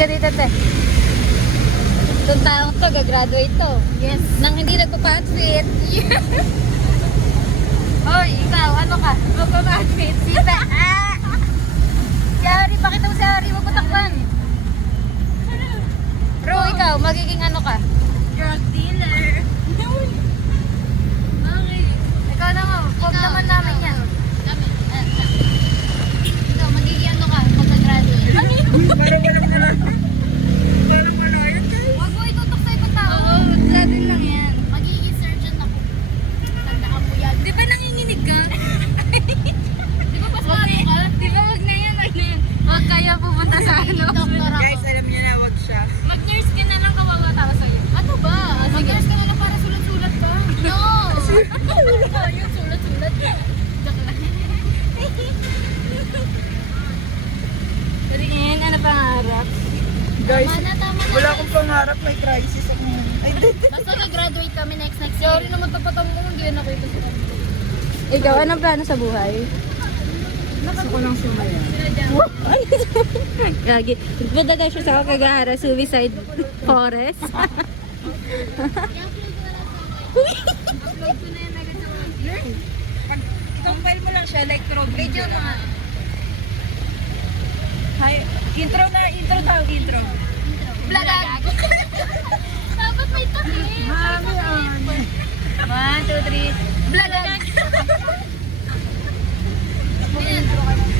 ka dito, te. Itong taong to, gagraduate to. Yes. Nang hindi nagpa-outfit. Hoy, ikaw, ano ka? Magpapatfit. Sipa. Si Ari, pakita mo si Ari, wag mo takpan. Ro, ikaw, magiging ano ka? Drug dealer. Okay. Ikaw naman, huwag naman namin yan. Ikaw, magiging ano ka pag nag-graduate? Parang wala na lang. Parang wala yun. Huwag mo itutok sa ibang tao. Oo, graduate lang yan. Magiging surgeon ako. Tandaan mo yan. Di ba nanginginig ka? Di ba pasmado ka? Di ba wag na yan, wag na yan. Huwag kayo pupunta sa ano. Doktor ako. Guys, alam niyo na, wag siya. Mag-nurse ka na lang, kawawa tao sa'yo. Ano ba? Mag-nurse ka na lang para sulat-sulat ka. No! Yung sulat-sulat. Joke lang. Rin, ano pangarap? Guys, Tama na. wala akong pangarap. May crisis ako ngayon. Ay, Basta nag-graduate kami next year. Sorry naman tapatan mo, hindi yan ako ito sa kanila. Ikaw, anong plano sa buhay? gusto ko lang sumaya. Gagi. Punta daw siya sa Kagahara Suicide Forest. Upload ko na yan agad sa mga. Pag compile mo lang siya, like through Video mga. Hi, intro daw, intro. Vlog! Dapat may takip. Mami, 1, 2, 3. Vlog! Ayan.